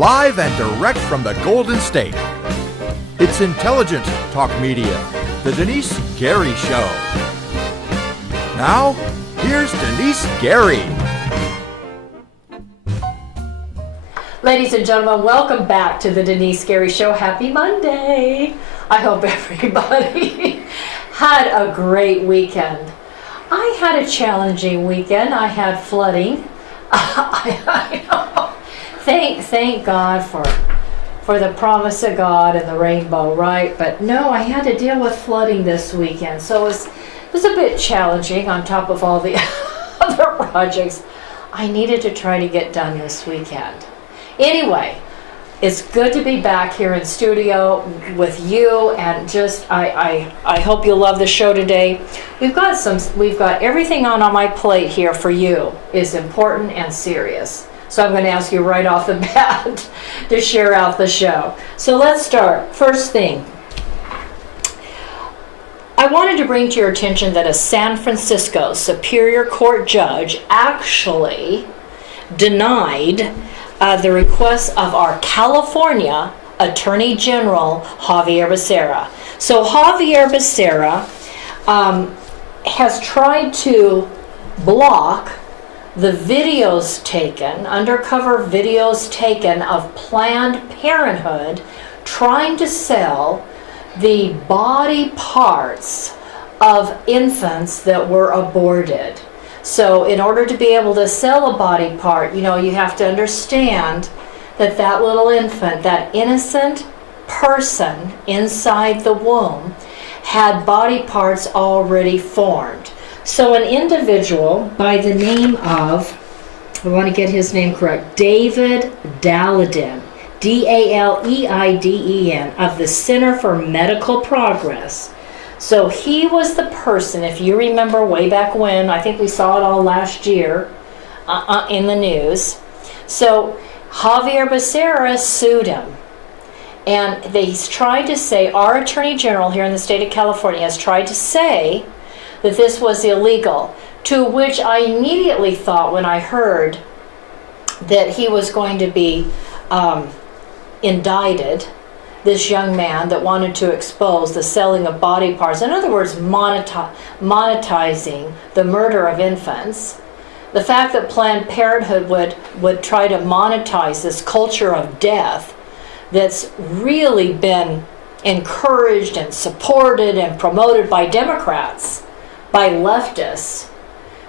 live and direct from the Golden State. It's intelligent talk media, the Denice Gary Show. Now, here's Denice Gary. Ladies and gentlemen, welcome back to the Denice Gary Show. Happy Monday. I hope everybody had a great weekend. I had a challenging weekend. I had flooding. I know. Thank God for the promise of God and the rainbow, right? But no, I had to deal with flooding this weekend. So it was a bit challenging on top of all the other projects I needed to try to get done this weekend. Anyway, it's good to be back here in studio with you, and just I hope you'll love the show today. We've got everything on my plate here for you is important and serious. So I'm going to ask you right off the bat to share out the show. So let's start. First thing, I wanted to bring to your attention that a San Francisco Superior Court judge actually denied the request of our California Attorney General, Javier Becerra. So Javier Becerra has tried to block the videos taken, undercover videos taken of Planned Parenthood trying to sell the body parts of infants that were aborted. So in order to be able to sell a body part, you have to understand that little infant, that innocent person inside the womb, had body parts already formed. So an individual by the name of, I want to get his name correct, David Daledin, Daleiden, of the Center for Medical Progress. So he was the person, if you remember way back when, I think we saw it all last year in the news. So Javier Becerra sued him. And he's tried to say, our Attorney General here in the state of California has tried to say that this was illegal, to which I immediately thought when I heard that he was going to be indicted, this young man that wanted to expose the selling of body parts, in other words, monetizing the murder of infants. The fact that Planned Parenthood would try to monetize this culture of death that's really been encouraged and supported and promoted by Democrats, by leftists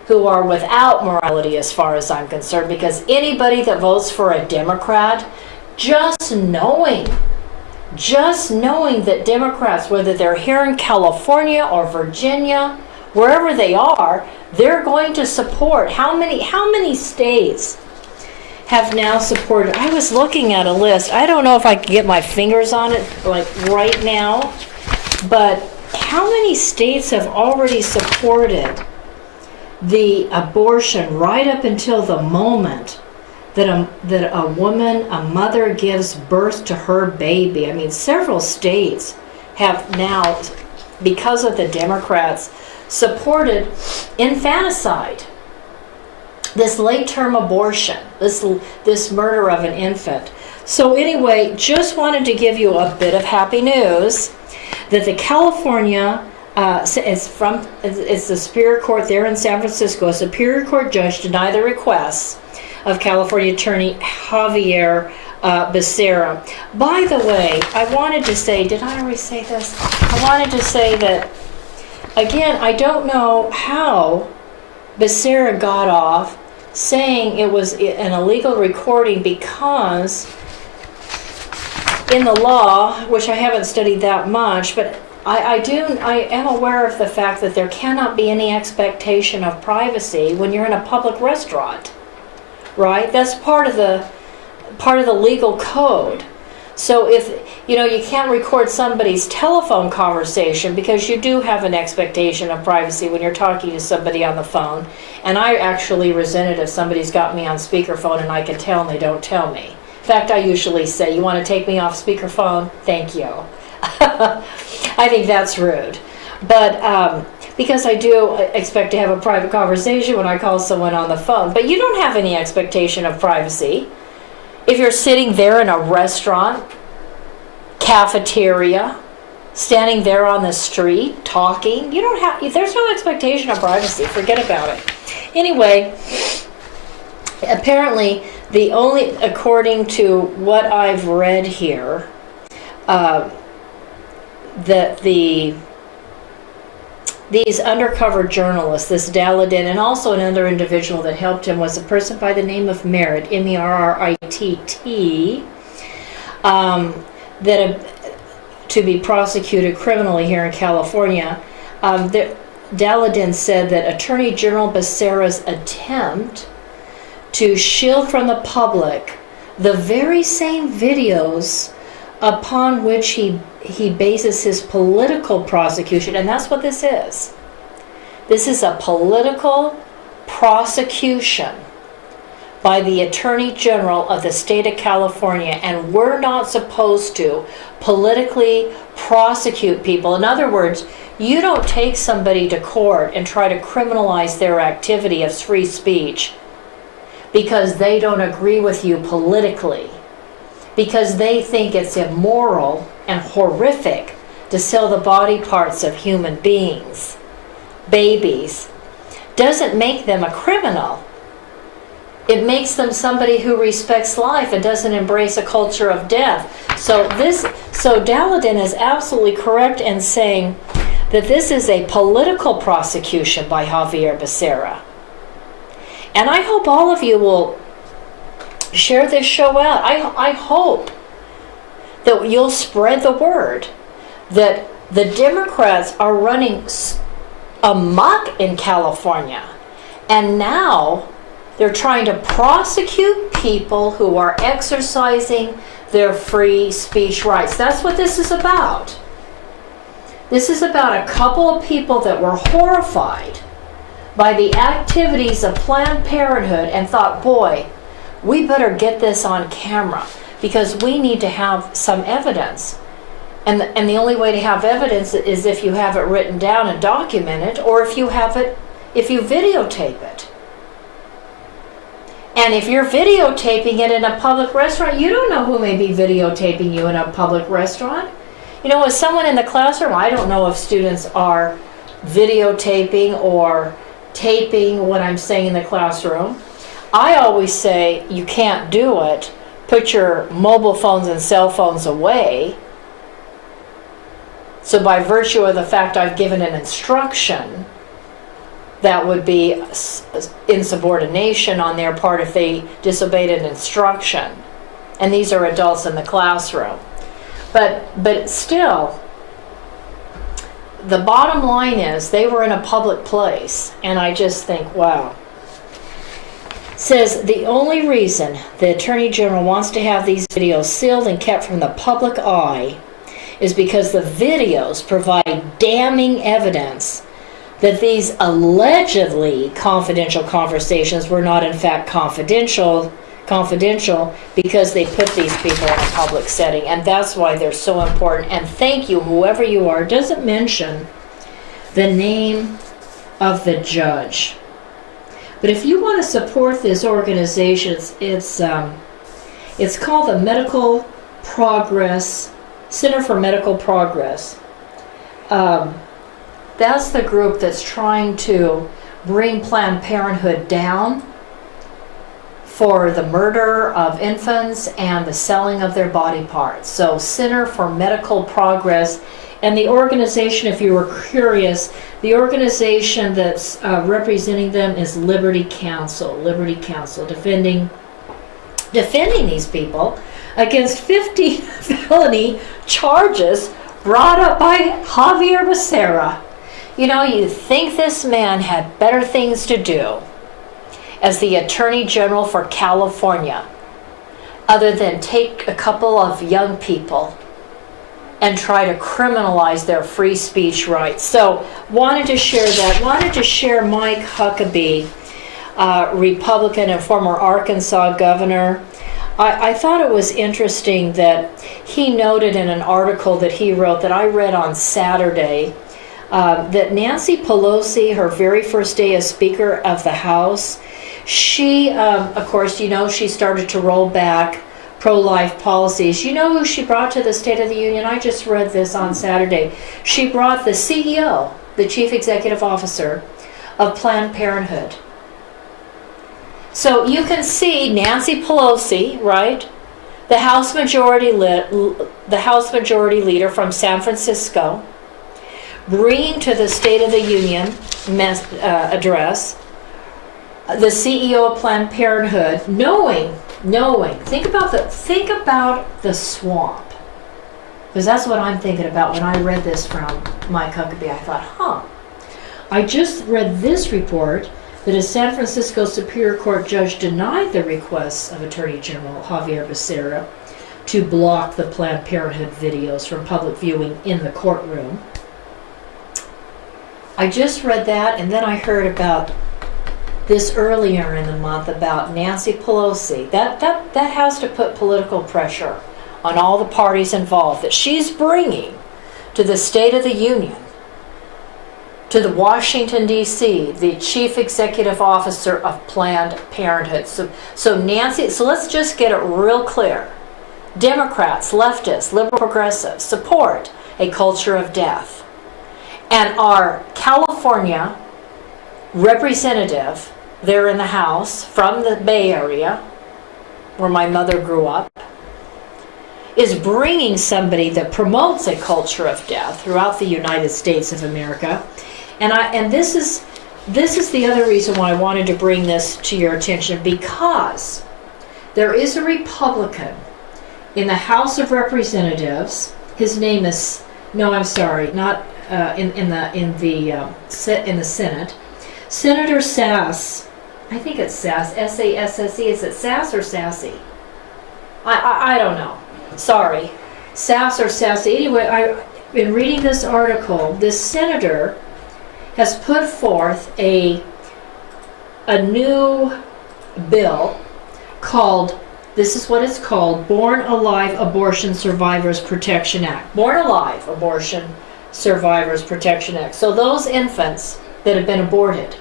who are without morality as far as I'm concerned, because anybody that votes for a Democrat, just knowing that Democrats, whether they're here in California or Virginia, wherever they are, they're going to support. How many states have now supported? I was looking at a list. I don't know if I can get my fingers on it like right now, but how many states have already supported the abortion right up until the moment that a woman, a mother, gives birth to her baby? I mean, several states have now, because of the Democrats, supported infanticide, this late-term abortion, this murder of an infant. So anyway, just wanted to give you a bit of happy news that the California, it's the Superior Court there in San Francisco, a Superior Court judge denied the requests of California Attorney Javier Becerra. By the way, I wanted to say, did I already say this? I wanted to say that, again, I don't know how Becerra got off saying it was an illegal recording, because in the law, which I haven't studied that much, but I am aware of the fact that there cannot be any expectation of privacy when you're in a public restaurant. Right? That's part of the legal code. So if you can't record somebody's telephone conversation, because you do have an expectation of privacy when you're talking to somebody on the phone. And I actually resent it if somebody's got me on speakerphone and I can tell and they don't tell me. In fact, I usually say, "You want to take me off speakerphone? Thank you." I think that's rude. But because I do expect to have a private conversation when I call someone on the phone. But you don't have any expectation of privacy if you're sitting there in a restaurant, cafeteria, standing there on the street, talking, you don't have, there's no expectation of privacy. Forget about it. Anyway, apparently, according to what I've read here, that these undercover journalists, this Daladin, and also another individual that helped him was a person by the name of Merritt, M-E-R-R-I-T-T, to be prosecuted criminally here in California. Daladin said that Attorney General Becerra's attempt to shield from the public the very same videos upon which he bases his political prosecution, and that's what this is. This is a political prosecution by the Attorney General of the state of California, and we're not supposed to politically prosecute people. In other words, you don't take somebody to court and try to criminalize their activity as free speech because they don't agree with you politically, because they think it's immoral and horrific to sell the body parts of human beings, babies, doesn't make them a criminal. It makes them somebody who respects life and doesn't embrace a culture of death. So Daladin is absolutely correct in saying that this is a political prosecution by Javier Becerra. And I hope all of you will share this show out. I hope that you'll spread the word that the Democrats are running amok in California. And now they're trying to prosecute people who are exercising their free speech rights. That's what this is about. This is about a couple of people that were horrified by the activities of Planned Parenthood and thought, boy, we better get this on camera because we need to have some evidence. And the only way to have evidence is if you have it written down and documented, or if you videotape it. And if you're videotaping it in a public restaurant, you don't know who may be videotaping you in a public restaurant. You know, as someone in the classroom, I don't know if students are videotaping or taping what I'm saying in the classroom. I always say you can't do it. Put your mobile phones and cell phones away. So by virtue of the fact I've given an instruction, that would be insubordination on their part if they disobeyed an instruction. And these are adults in the classroom. But still, the bottom line is they were in a public place, and I just think, wow. Says the only reason the Attorney General wants to have these videos sealed and kept from the public eye is because the videos provide damning evidence that these allegedly confidential conversations were not in fact confidential because they put these people in a public setting, and that's why they're so important. And thank you, whoever you are. It doesn't mention the name of the judge. But if you want to support this organization, it's called the Medical Progress Center for Medical Progress. That's the group that's trying to bring Planned Parenthood down for the murder of infants and the selling of their body parts. So Center for Medical Progress. And the organization, if you were curious, the organization that's representing them is Liberty Counsel, defending these people against 50 felony charges brought up by Javier Becerra. You know, you think this man had better things to do as the Attorney General for California other than take a couple of young people and try to criminalize their free speech rights. So wanted to share that. Wanted to share Mike Huckabee, Republican and former Arkansas governor. I thought it was interesting that he noted in an article that he wrote that I read on Saturday that Nancy Pelosi, her very first day as Speaker of the House, she, of course, you know, she started to roll back pro-life policies. You know who she brought to the State of the Union? I just read this on Saturday. She brought the CEO, the Chief Executive Officer of Planned Parenthood. So you can see Nancy Pelosi, right? The House Majority Leader from San Francisco, bringing to the State of the Union address the CEO of Planned Parenthood, knowing. Think about the swamp, because that's what I'm thinking about when I read this from Mike Huckabee. I thought, I just read this report that a San Francisco Superior Court judge denied the requests of Attorney General Javier Becerra to block the Planned Parenthood videos from public viewing in the courtroom. I just read that, and then I heard about this earlier in the month about Nancy Pelosi. That has to put political pressure on all the parties involved that she's bringing to the State of the Union, to the Washington, D.C., the Chief Executive Officer of Planned Parenthood. So Nancy, so let's just get it real clear. Democrats, leftists, liberal progressives support a culture of death. And our California representative there in the House from the Bay Area, where my mother grew up, is bringing somebody that promotes a culture of death throughout the United States of America. And this is the other reason why I wanted to bring this to your attention, because there is a Republican in the House of Representatives. His name is not in the Senate. Senator Sass. I think it's Sass. S-A-S-S-E. Is it Sass or Sassy? I don't know. Sorry. Sass or Sassy. Anyway, I've been reading this article. This senator has put forth a new bill called, this is what it's called, Born Alive Abortion Survivors Protection Act. Born Alive Abortion Survivors Protection Act. So those infants that have been aborted,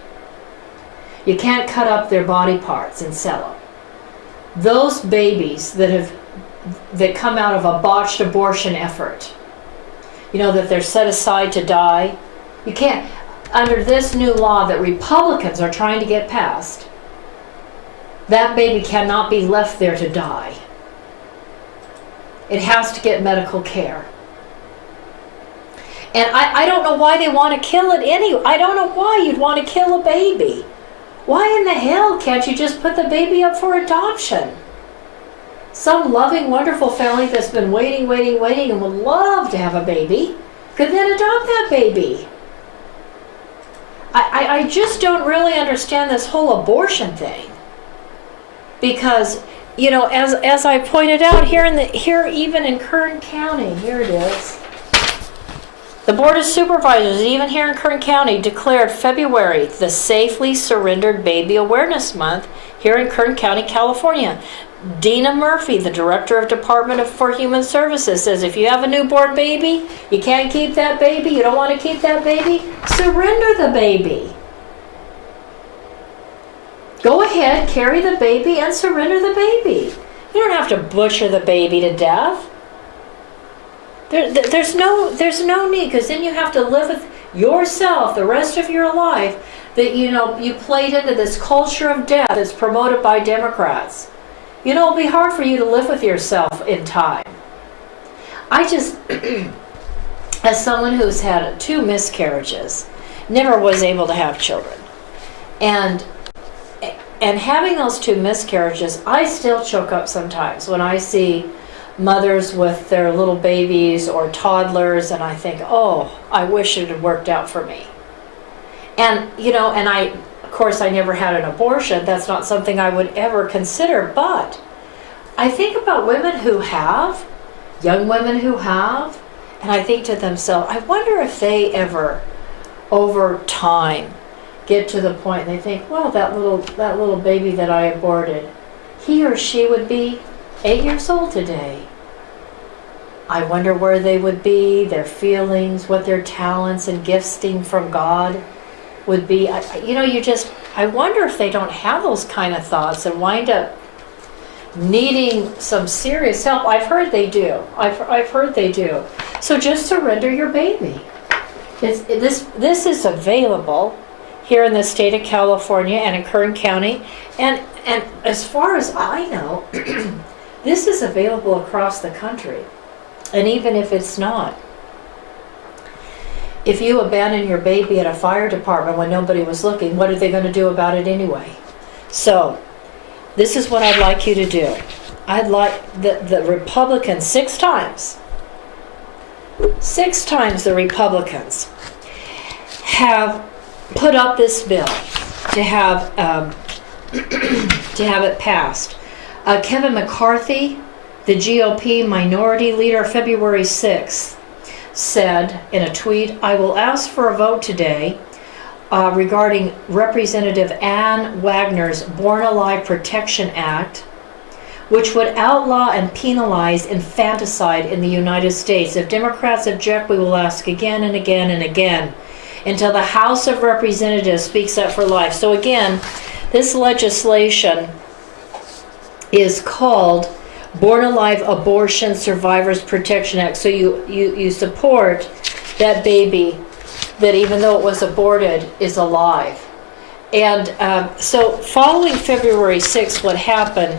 you can't cut up their body parts and sell them. Those babies that come out of a botched abortion effort, that they're set aside to die, you can't. Under this new law that Republicans are trying to get passed, that baby cannot be left there to die. It has to get medical care. And I don't know why they want to kill it anyway. I don't know why you'd want to kill a baby. Why in the hell can't you just put the baby up for adoption? Some loving, wonderful family that's been waiting and would love to have a baby could then adopt that baby. I just don't really understand this whole abortion thing. Because, as I pointed out here even in Kern County, here it is. The Board of Supervisors, even here in Kern County, declared February the Safely Surrendered Baby Awareness Month here in Kern County, California. Dina Murphy, the Director of Department for Human Services, says if you have a newborn baby, you can't keep that baby, you don't want to keep that baby, surrender the baby. Go ahead, carry the baby and surrender the baby. You don't have to butcher the baby to death. There's no need, because then you have to live with yourself the rest of your life that you played into this culture of death that's promoted by Democrats. It'll be hard for you to live with yourself in time. I just, as someone who's had 2 miscarriages, never was able to have children. And having those 2 miscarriages, I still choke up sometimes when I see mothers with their little babies or toddlers, and I think, oh, I wish it had worked out for me. And, of course, I never had an abortion. That's not something I would ever consider. But I think about women who have, young women who have, and I think to themselves, I wonder if they ever, over time, get to the point and they think, well, that little baby that I aborted, he or she would be 8 years old today. I wonder where they would be, their feelings, what their talents and gifting from God would be. I wonder if they don't have those kind of thoughts and wind up needing some serious help. I've heard they do. I've heard they do. So just surrender your baby. This is available here in the state of California and in Kern County, and as far as I know, this is available across the country. And even if it's not, if you abandon your baby at a fire department when nobody was looking, what are they going to do about it anyway? So this is what I'd like you to do. I'd like the Republicans, 6 times the Republicans have put up this bill to have it passed. Kevin McCarthy, the GOP minority leader, February 6th, said in a tweet, "I will ask for a vote today regarding Representative Ann Wagner's Born Alive Protection Act, which would outlaw and penalize infanticide in the United States. If Democrats object, we will ask again and again and again until the House of Representatives speaks up for life." So again, this legislation is called Born Alive Abortion Survivors Protection Act. So you support that baby that, even though it was aborted, is alive. And so following February 6th, what happened,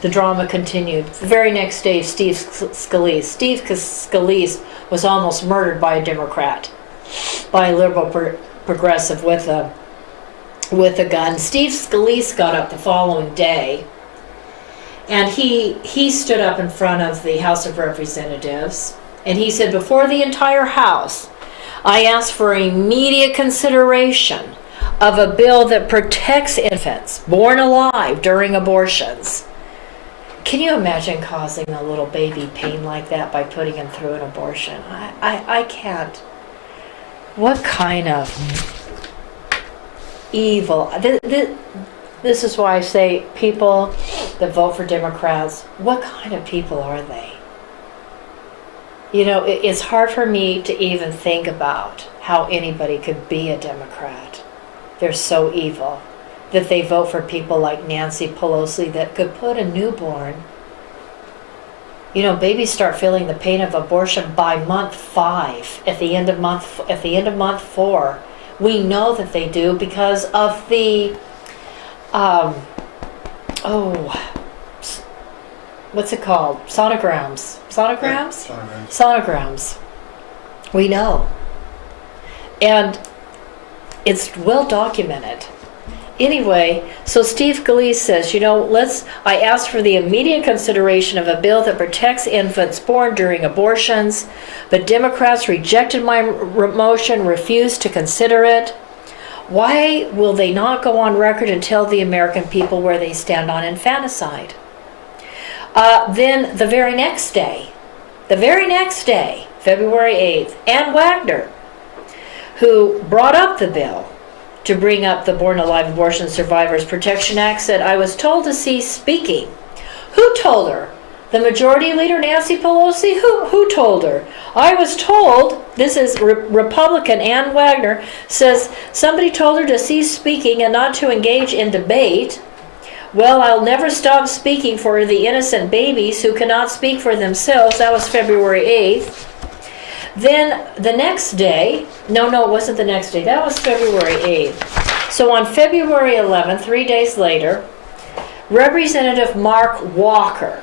the drama continued. The very next day, Steve Scalise was almost murdered by a Democrat, by a liberal progressive with a gun. Steve Scalise got up the following day, and he stood up in front of the House of Representatives, and he said, "Before the entire House, I ask for immediate consideration of a bill that protects infants born alive during abortions." Can you imagine causing a little baby pain like that by putting him through an abortion? I can't. What kind of evil? This is why I say people that vote for Democrats, what kind of people are they? You know, it's hard for me to even think about how anybody could be a Democrat. They're so evil that they vote for people like Nancy Pelosi that could put a newborn. You know, babies start feeling the pain of abortion by month 5, at the end of month 4. We know that they do because of the what's it called? Sonograms. Sonograms. We know. And it's well documented. Anyway, so Steve Scalise says, I asked for the immediate consideration of a bill that protects infants born during abortions, but Democrats rejected my motion, refused to consider it. Why will they not go on record and tell the American people where they stand on infanticide? Then the very next day, February 8th, Ann Wagner, who brought up the bill to bring up the Born Alive Abortion Survivors Protection Act, said, "I was told to cease speaking." Who told her? The Majority Leader, Nancy Pelosi? Who told her? I was told, this is Republican Ann Wagner, says, somebody told her to cease speaking and not to engage in debate. Well, I'll never stop speaking for the innocent babies who cannot speak for themselves. That was February 8th. Then the next day, no, it wasn't the next day. That was February 8th. So on February 11th, 3 days later, Representative Mark Walker.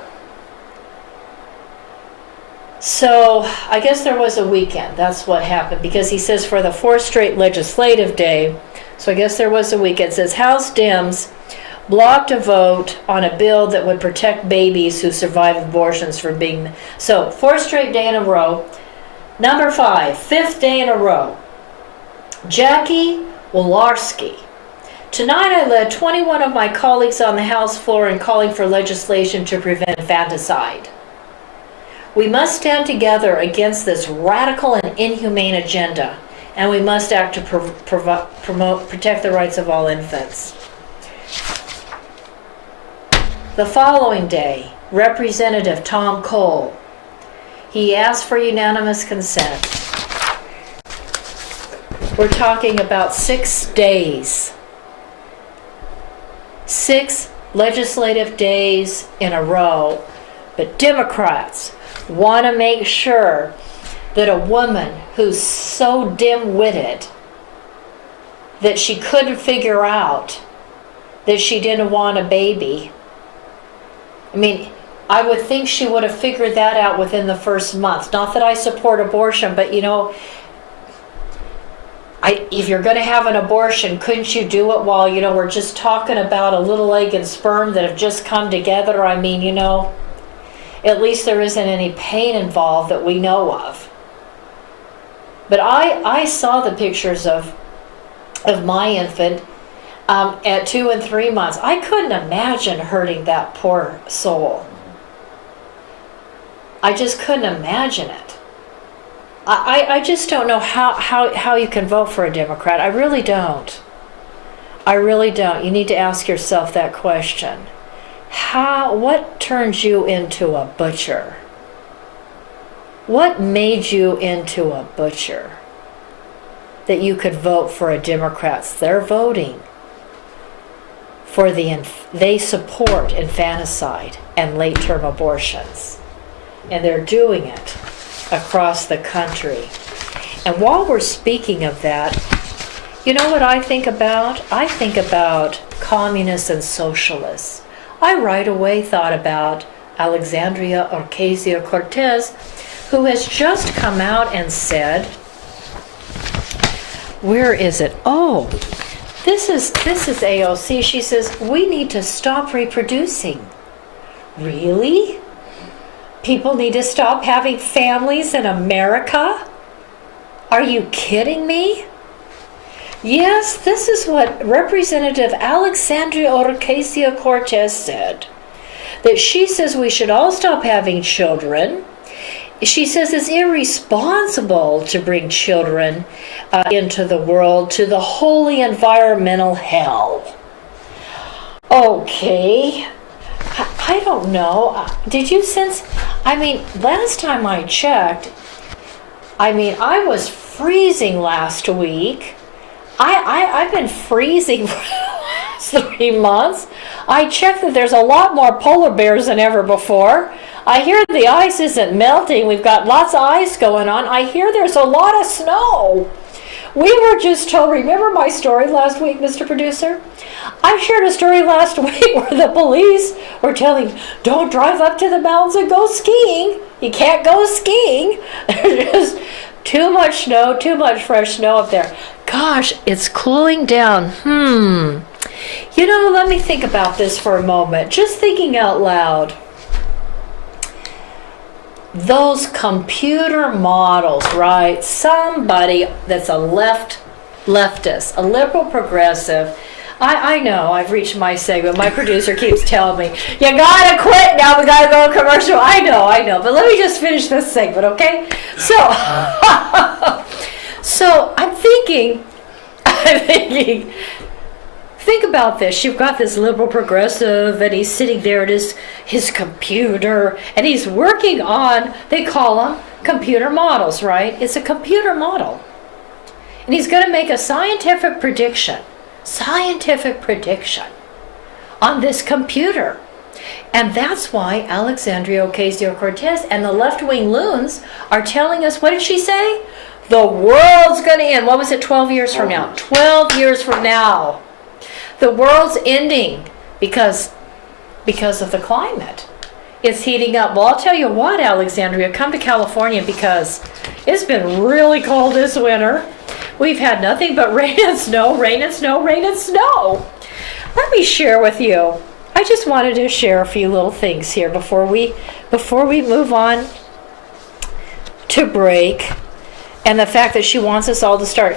So I guess there was a weekend. That's what happened, because he says for the 4th straight legislative day. So I guess there was a weekend. It says House Dems blocked a vote on a bill that would protect babies who survive abortions from being... So 4th straight day in a row. Number 5, 5th day in a row. Jackie Walorski. Tonight I led 21 of my colleagues on the House floor in calling for legislation to prevent infanticide. We must stand together against this radical and inhumane agenda, and we must act to protect the rights of all infants. The following day, Representative Tom Cole, he asked for unanimous consent. We're talking about 6 days. 6 legislative days in a row. But Democrats want to make sure that a woman who's so dim-witted that she couldn't figure out that she didn't want a baby. I mean, I would think she would have figured that out within the first month. Not that I support abortion, but you know, if you're going to have an abortion, couldn't you do it while, you know, we're just talking about a little egg and sperm that have just come together? I mean, you know, at least there isn't any pain involved that we know of. But I saw the pictures of my infant at 2 and 3 months. I couldn't imagine hurting that poor soul. I just couldn't imagine it. I just don't know how you can vote for a Democrat. I really don't. I really don't. You need to ask yourself that question. What turns you into a butcher? What made you into a butcher that you could vote for a Democrat? They're voting for they support infanticide and late-term abortions. And they're doing it across the country. And while we're speaking of that, you know what I think about? I think about communists and socialists. I right away thought about Alexandria Ocasio-Cortez, who has just come out and said, where is it? Oh, this is AOC. She says, we need to stop reproducing. Really? People need to stop having families in America? Are you kidding me? Yes, this is what Representative Alexandria Ocasio-Cortez said. That she says we should all stop having children. She says it's irresponsible to bring children into the world, to the holy environmental hell. Okay. I don't know. Did you sense? I mean, last time I checked, I was freezing last week. I've been freezing for the last 3 months. I checked that there's a lot more polar bears than ever before. I hear the ice isn't melting. We've got lots of ice going on. I hear there's a lot of snow. We were just told, remember my story last week, Mr. Producer? I shared a story last week where the police were telling, don't drive up to the mountains and go skiing. You can't go skiing. There's just too much snow, too much fresh snow up there. Gosh, it's cooling down. You know, let me think about this for a moment. Just thinking out loud. Those computer models, right? Somebody that's a leftist, a liberal progressive. I know, I've reached my segment. My producer keeps telling me, you gotta quit now, we gotta go commercial. I know, but let me just finish this segment, okay? So, so I'm thinking, think about this. You've got this liberal progressive, and he's sitting there at his computer, and he's working on, they call them computer models, right? It's a computer model. And he's going to make a scientific prediction on this computer. And that's why Alexandria Ocasio-Cortez and the left-wing loons are telling us, what did she say? The world's going to end. What was it, 12 years from now? 12 years from now. The world's ending because of the climate. It's heating up. Well, I'll tell you what, Alexandria, come to California because it's been really cold this winter. We've had nothing but rain and snow, rain and snow, rain and snow. Let me share with you. I just wanted to share a few little things here before we move on to break. And the fact that she wants us all to start,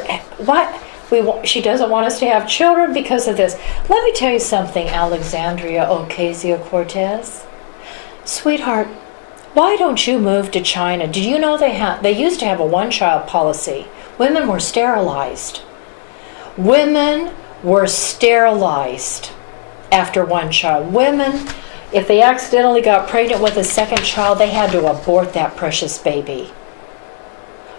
she doesn't want us to have children because of this. Let me tell you something, Alexandria Ocasio-Cortez. Sweetheart, why don't you move to China? Did you know they used to have a one-child policy? Women were sterilized. Women were sterilized after one child. Women, if they accidentally got pregnant with a second child, they had to abort that precious baby.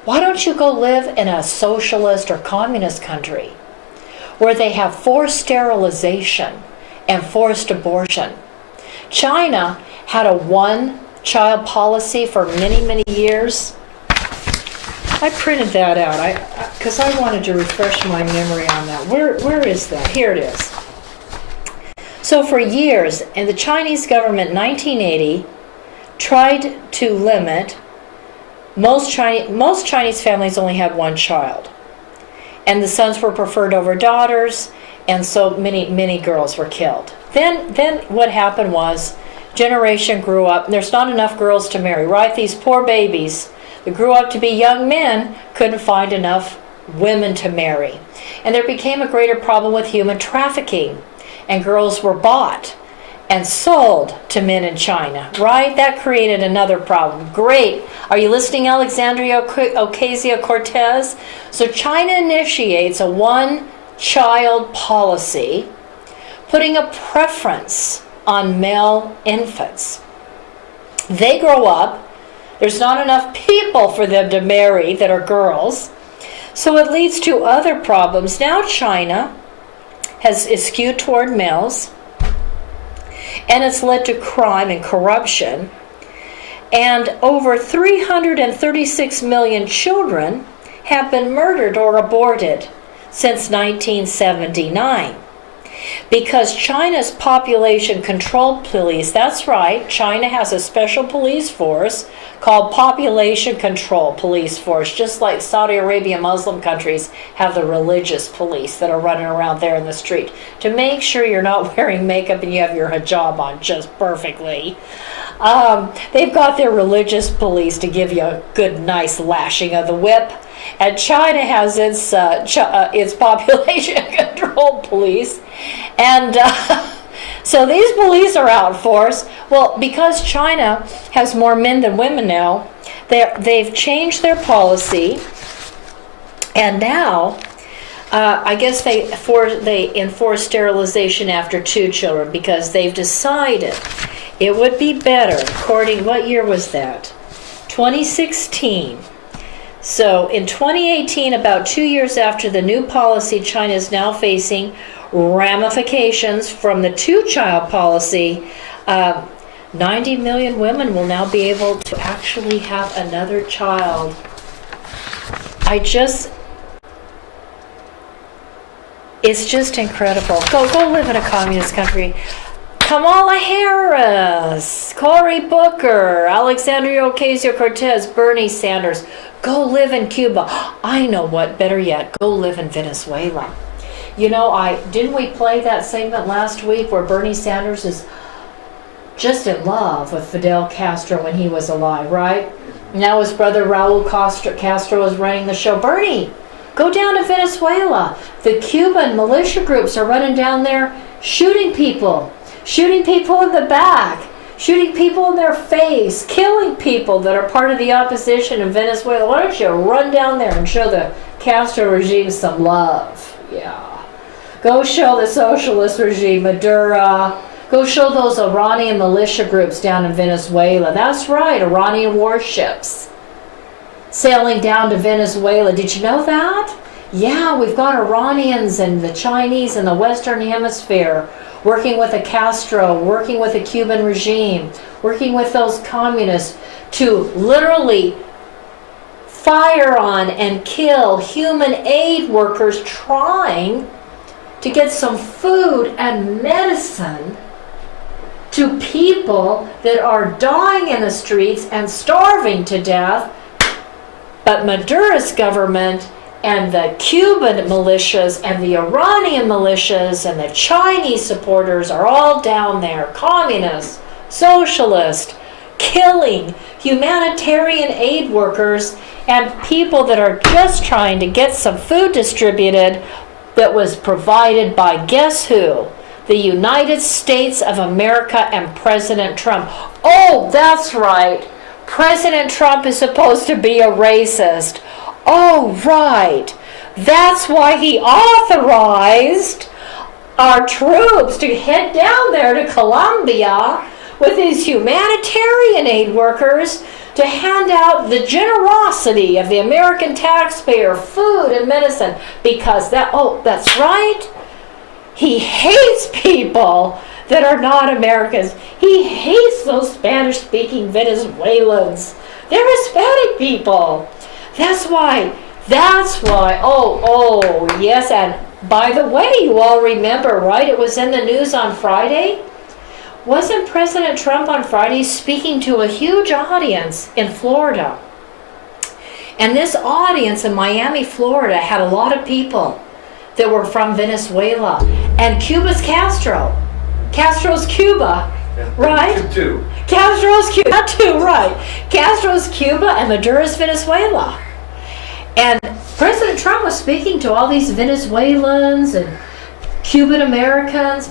Why don't you go live in a socialist or communist country where they have forced sterilization and forced abortion. China had a one-child policy for many, many years. I printed that out because I wanted to refresh my memory on that. Where is that? Here it is. So for years, and the Chinese government in 1980 tried to limit, most Chinese families only had one child. And the sons were preferred over daughters, and so many girls were killed. Then what happened was, generation grew up, and there's not enough girls to marry, right? These poor babies that grew up to be young men couldn't find enough women to marry. And there became a greater problem with human trafficking, and girls were bought and sold to men in China, right? That created another problem. Great. Are you listening, Alexandria Ocasio-Cortez? So China initiates a one-child policy, putting a preference on male infants. They grow up, there's not enough people for them to marry that are girls, so it leads to other problems. Now China is skewed toward males, and it's led to crime and corruption, and over 336 million children have been murdered or aborted since 1979. Because China's population control police, that's right, China has a special police force called Population Control Police Force, just like Saudi Arabia, Muslim countries have the religious police that are running around there in the street to make sure you're not wearing makeup and you have your hijab on just perfectly. They've got their religious police to give you a good, nice lashing of the whip. And China has its population control police. And so these police are out in force. Well, because China has more men than women now, they've changed their policy. And now, I guess they enforce sterilization after 2 children because they've decided it would be better, what year was that? 2016. So in 2018, about 2 years after the new policy, China is now facing ramifications from the 2-child policy. 90 million women will now be able to actually have another child. It's just incredible. Go live in a communist country. Kamala Harris, Cory Booker, Alexandria Ocasio-Cortez, Bernie Sanders. Go live in Cuba. I know what, better yet, go live in Venezuela. You know, didn't we play that segment last week where Bernie Sanders is just in love with Fidel Castro when he was alive, right? Now his brother Raul Castro is running the show. Bernie, go down to Venezuela. The Cuban militia groups are running down there shooting people in the back, shooting people in their face, killing people that are part of the opposition in Venezuela. Why don't you run down there and show the Castro regime some love? Yeah. Go show the socialist regime, Maduro. Go show those Iranian militia groups down in Venezuela. That's right, Iranian warships sailing down to Venezuela. Did you know that? Yeah, we've got Iranians and the Chinese in the Western Hemisphere working with the Castro, working with the Cuban regime, working with those communists to literally fire on and kill human aid workers trying to get some food and medicine to people that are dying in the streets and starving to death. But Maduro's government and the Cuban militias and the Iranian militias and the Chinese supporters are all down there, communists, socialists, killing humanitarian aid workers and people that are just trying to get some food distributed that was provided by, guess who? The United States of America and President Trump. Oh, that's right. President Trump is supposed to be a racist. Oh, right. That's why he authorized our troops to head down there to Colombia with these humanitarian aid workers to hand out the generosity of the American taxpayer, food and medicine, because that's right. He hates people that are not Americans. He hates those Spanish-speaking Venezuelans. They're Hispanic people. That's why. Oh, yes. And by the way, you all remember, right? It was in the news on Friday. Wasn't President Trump on Friday speaking to a huge audience in Florida? And this audience in Miami, Florida had a lot of people that were from Venezuela. And Cuba's Castro. Castro's Cuba, right? Castro's Cuba, too, right. Castro's Cuba and Maduro's Venezuela. And President Trump was speaking to all these Venezuelans and Cuban Americans.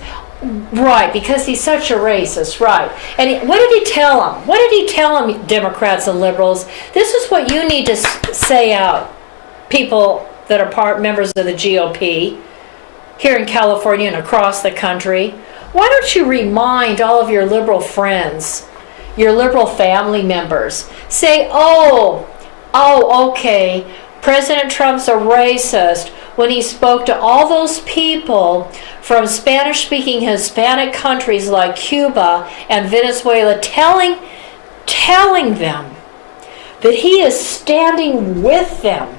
Right, because he's such a racist, right. And what did he tell them? What did he tell them, Democrats and liberals? This is what you need to say out, people that are members of the GOP here in California and across the country. Why don't you remind all of your liberal friends, your liberal family members, say, okay, President Trump's a racist when he spoke to all those people from Spanish-speaking Hispanic countries like Cuba and Venezuela, telling them that he is standing with them,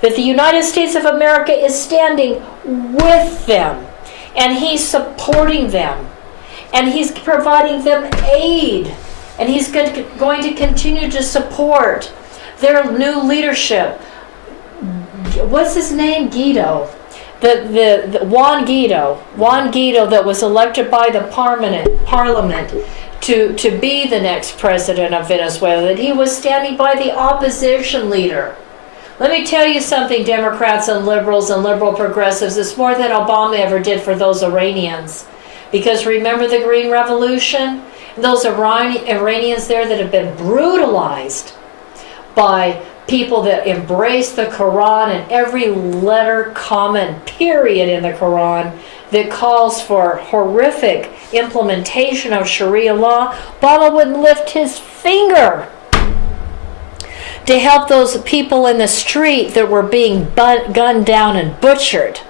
that the United States of America is standing with them, and he's supporting them, and he's providing them aid, and he's going to continue to support their new leadership. What's his name? Guido. The Juan Guido that was elected by the parliament to be the next president of Venezuela, that he was standing by the opposition leader. Let me tell you something, Democrats and liberals and liberal progressives, it's more than Obama ever did for those Iranians. Because remember the Green Revolution? Those Iranians there that have been brutalized by people that embrace the Quran and every letter, comma, period in the Quran that calls for horrific implementation of Sharia law. Obama wouldn't lift his finger to help those people in the street that were being gunned down and butchered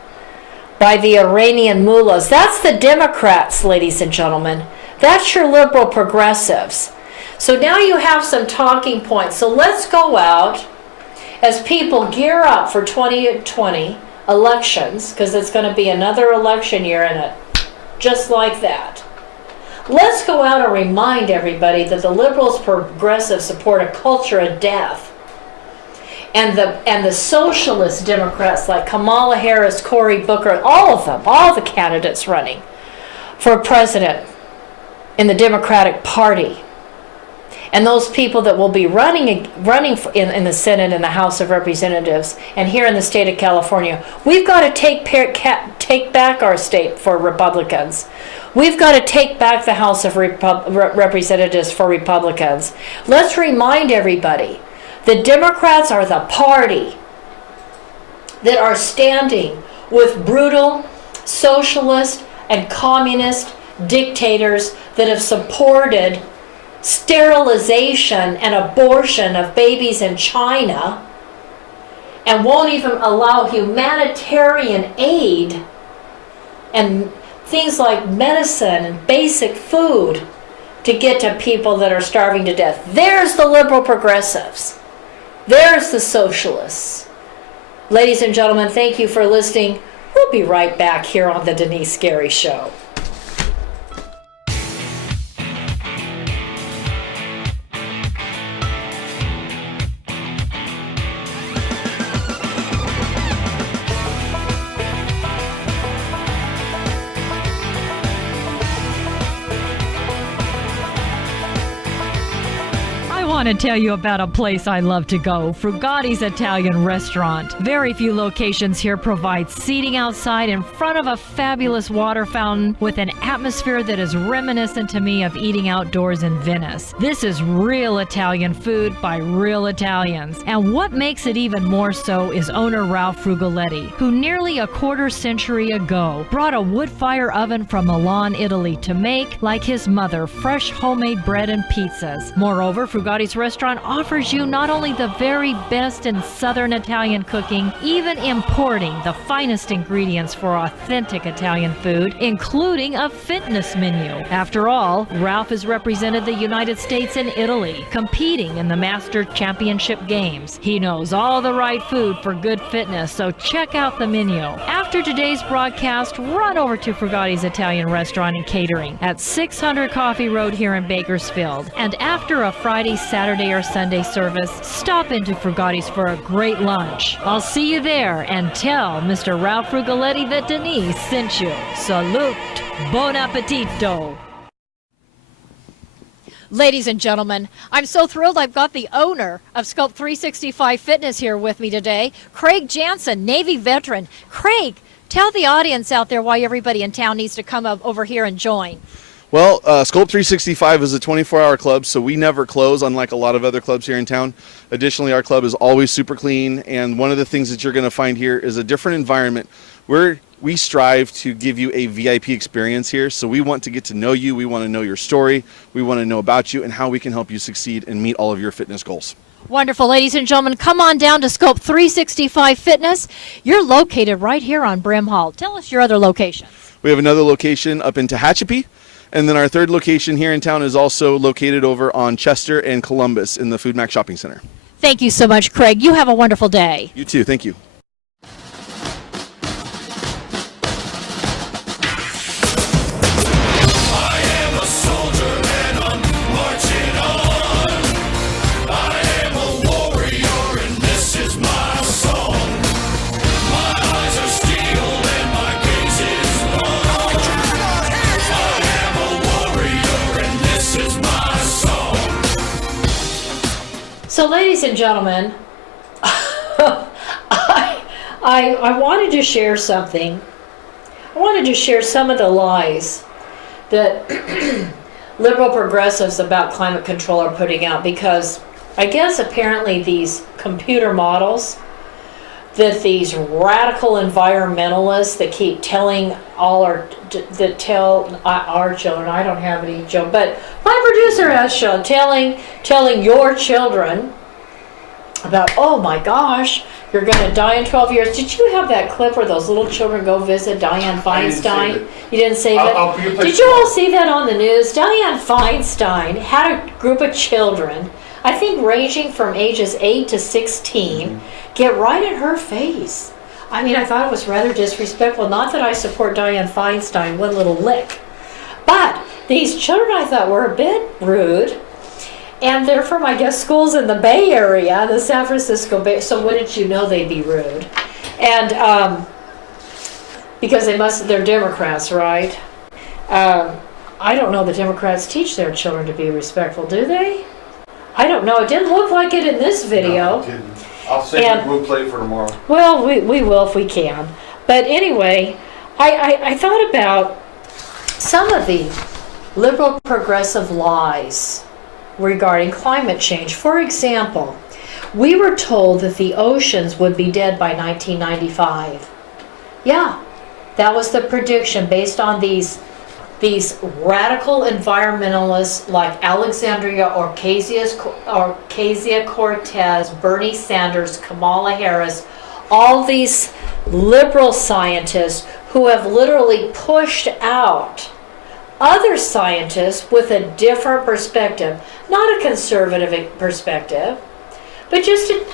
by the Iranian mullahs. That's the Democrats, ladies and gentlemen. That's your liberal progressives. So now you have some talking points. So let's go out as people gear up for 2020 elections, because it's going to be another election year in it, just like that. Let's go out and remind everybody that the liberals, progressives support a culture of death. And the socialist Democrats like Kamala Harris, Cory Booker, all of them, all the candidates running for president in the Democratic Party, and those people that will be running in the Senate and the House of Representatives and here in the state of California, we've got to take back our state for Republicans. We've got to take back the House of Representatives for Republicans. Let's remind everybody, the Democrats are the party that are standing with brutal socialist and communist dictators that have supported sterilization and abortion of babies in China and won't even allow humanitarian aid and things like medicine and basic food to get to people that are starving to death. There's the liberal progressives. There's the socialists. Ladies and gentlemen, thank you for listening. We'll be right back here on the Denice Scary Show. I want to tell you about a place I love to go, Frugatti's Italian Restaurant. Very few locations here provide seating outside in front of a fabulous water fountain with an atmosphere that is reminiscent to me of eating outdoors in Venice. This is real Italian food by real Italians. And what makes it even more so is owner Ralph Frugoletti, who nearly a quarter century ago brought a wood fire oven from Milan, Italy to make, like his mother, fresh homemade bread and pizzas. Moreover, Frugatti's Denice restaurant offers you not only the very best in Southern Italian cooking, even importing the finest ingredients for authentic Italian food, including a fitness menu. After all, Ralph has represented the United States and Italy, competing in the Master Championship Games. He knows all the right food for good fitness, so check out the menu. After today's broadcast, run over to Frugatti's Italian Restaurant and Catering at 600 Coffee Road here in Bakersfield. And after a Friday, Saturday, or Sunday service, stop into Frugatti's for a great lunch. I'll see you there, and tell Mr. Ralph Frugaletti that Denice sent you. Salute. Buon appetito. Ladies and gentlemen, I'm so thrilled I've got the owner of Scope 365 Fitness here with me today, Craig Jansen, Navy veteran. Craig, tell the audience out there why everybody in town needs to come over here and join. Well, Scope 365 is a 24-hour club, so we never close, unlike a lot of other clubs here in town. Additionally, our club is always super clean, and one of the things that you're going to find here is a different environment where we strive to give you a VIP experience here. So we want to get to know you, we want to know your story, we want to know about you and how we can help you succeed and meet all of your fitness goals. Wonderful. Ladies and gentlemen, come on down to Scope 365 Fitness. You're located right here on Brimhall. Tell us your other locations. We have another location up in Tehachapi. And then our third location here in town is also located over on Chester and Columbus in the Food Mac Shopping Center. Thank you so much, Craig. You have a wonderful day. You too. Thank you. So, ladies and gentlemen, I wanted to share something. I wanted to share some of the lies that liberal progressives about climate control are putting out, because I guess apparently these computer models that these radical environmentalists that keep telling our children, I don't have any children, but my producer has shown, telling your children about, oh my gosh, you're going to die in 12 years. Did you have that clip where those little children go visit Dianne Feinstein? You didn't save it? Did you all see that on the news? Dianne Feinstein had a group of children, I think ranging from ages 8 to 16, get right in her face. I mean, I thought it was rather disrespectful. Not that I support Dianne Feinstein one little lick. But these children I thought were a bit rude. And they're from, I guess, schools in the Bay Area, the San Francisco Bay. So wouldn't you know they'd be rude? And because they're Democrats, right? I don't know the Democrats teach their children to be respectful, do they? I don't know. It didn't look like it in this video. No, it didn't. I'll save it. We'll play it for tomorrow. Well, we will if we can. But anyway, I thought about some of the liberal progressive lies regarding climate change. For example, we were told that the oceans would be dead by 1995. Yeah, that was the prediction based on these radical environmentalists like Alexandria Ocasio-Cortez, Bernie Sanders, Kamala Harris, all these liberal scientists who have literally pushed out other scientists with a different perspective, not a conservative perspective, but just a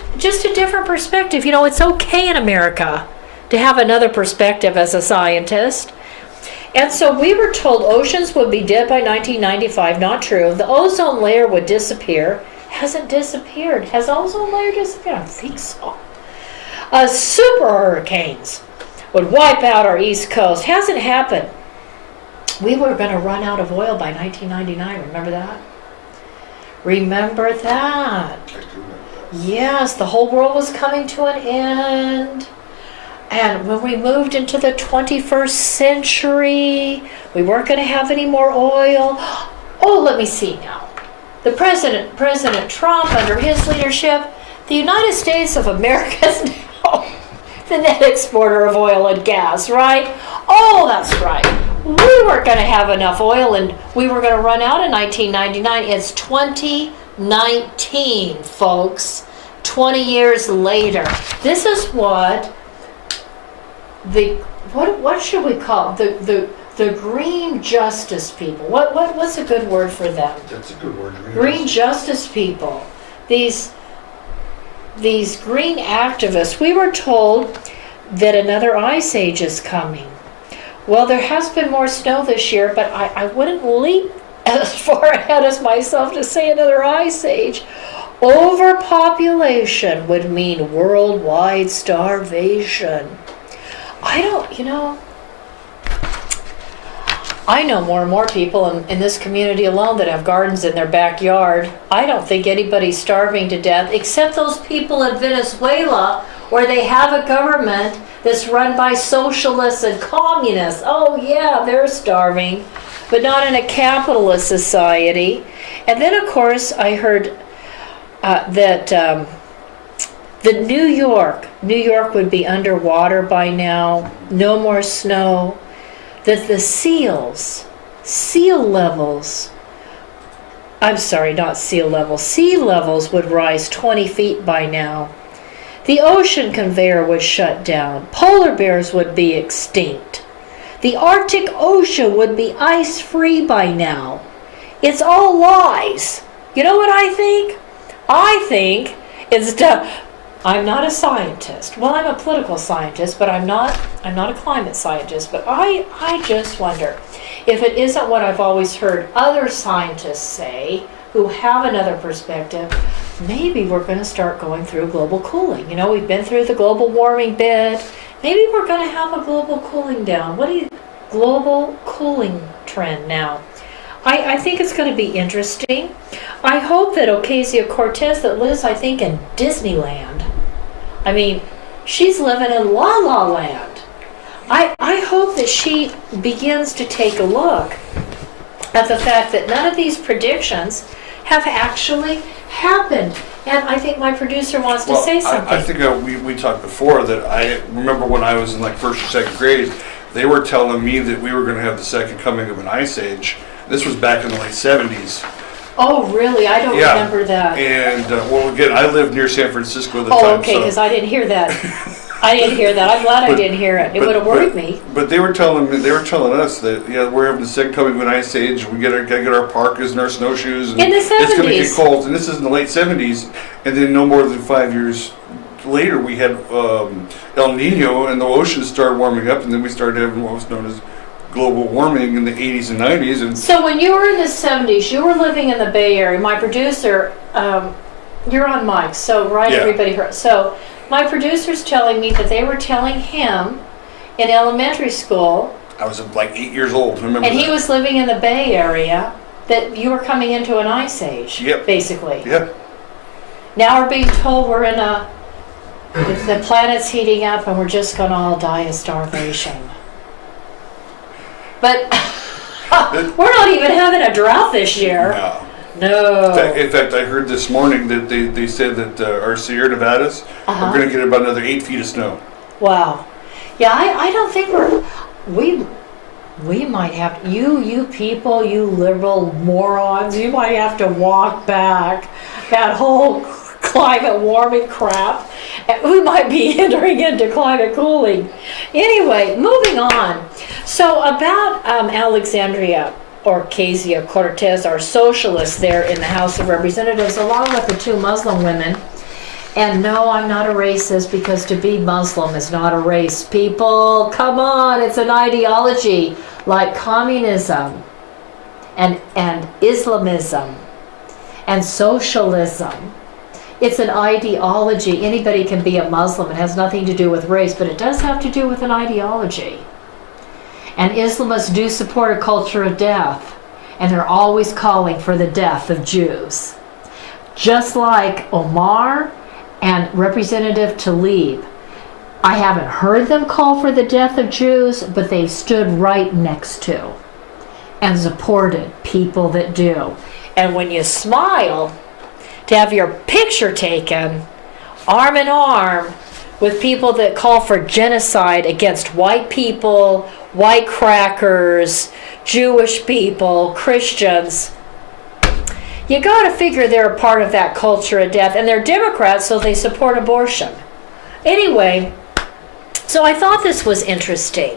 different perspective. You know, it's okay in America to have another perspective as a scientist. And so we were told oceans would be dead by 1995. Not true. The ozone layer would disappear. Hasn't disappeared. Has the ozone layer disappeared? I don't think so. Super hurricanes would wipe out our East Coast. Hasn't happened. We were going to run out of oil by 1999. Remember that? Remember that? Yes, the whole world was coming to an end. And when we moved into the 21st century, we weren't going to have any more oil. Oh, let me see now. The President Trump, under his leadership, the United States of America is now the net exporter of oil and gas, right? Oh, that's right. We weren't going to have enough oil, and we were going to run out in 1999. It's 20 19, folks. 20 years later. This is what what should we call it? The green justice people. What's a good word for them? That's a good word. Green justice people. These green activists. We were told that another ice age is coming. Well, there has been more snow this year, but I wouldn't leap as far ahead as myself to say another ice age. Overpopulation would mean worldwide starvation. I know more and more people in this community alone that have gardens in their backyard. I don't think anybody's starving to death except those people in Venezuela where they have a government that's run by socialists and communists. Oh yeah, they're starving, but not in a capitalist society. And then of course I heard that New York would be underwater by now, no more snow, that the sea levels would rise 20 feet by now. The ocean conveyor would shut down. Polar bears would be extinct. The Arctic Ocean would be ice-free by now. It's all lies. You know what I think? I think I'm not a scientist. Well, I'm a political scientist, but I'm not a climate scientist. But I just wonder if it isn't what I've always heard other scientists say who have another perspective. Maybe we're going to start going through global cooling. You know, we've been through the global warming bit. Maybe we're going to have a global cooling down. Global cooling trend now? I think it's going to be interesting. I hope that Ocasio-Cortez, that lives, I think, in Disneyland. I mean, she's living in La La Land. I hope that she begins to take a look at the fact that none of these predictions have actually happened. And I think my producer wants to say something. I think we talked before that I remember when I was in like first or second grade, they were telling me that we were going to have the second coming of an ice age. This was back in the late 70s. Oh, really? I don't remember that. And, well, again, I lived near San Francisco at the time. Oh, okay, because I didn't hear that. I didn't hear that. I'm glad I didn't hear it. It would have worried me. But they were telling us that we're having the second coming of an ice age. We gotta get our parkas and our snowshoes. And in the 70s. It's going to get cold. And this is in the late 70s. And then no more than 5 years later, we had El Nino, and the oceans started warming up, and then we started having what was known as global warming in the 80s and 90s. And so when you were in the 70s, you were living in the Bay Area. My producer, you're on mic, so everybody heard. So my producer's telling me that they were telling him in elementary school. I was like 8 years old. I remember. And that. he was living in the Bay Area. That you were coming into an ice age. Yep. Basically. Yep. Now we're being told we're in the planet's heating up and we're just going to all die of starvation. But we're not even having a drought this year. No. In fact, I heard this morning that they said that our Sierra Nevadas are going to get about another 8 feet of snow. Wow. Yeah, I don't think we might have, you people, you liberal morons, you might have to walk back that whole climate warming crap. We might be entering into climate cooling. Anyway, moving on. So about Alexandria Ocasio-Cortez, our socialist there in the House of Representatives, along with the two Muslim women. And no, I'm not a racist, because to be Muslim is not a race. People, come on, it's an ideology like communism and Islamism and socialism. It's an ideology. Anybody can be a Muslim. It has nothing to do with race, but it does have to do with an ideology. And Islamists do support a culture of death, and they're always calling for the death of Jews. Just like Omar and Representative Tlaib. I haven't heard them call for the death of Jews, but they stood right next to and supported people that do. And when you smile to have your picture taken arm in arm with people that call for genocide against white people, white crackers, Jewish people, Christians, you got to figure they're a part of that culture of death, and they're Democrats, so they support abortion. Anyway, so I thought this was interesting.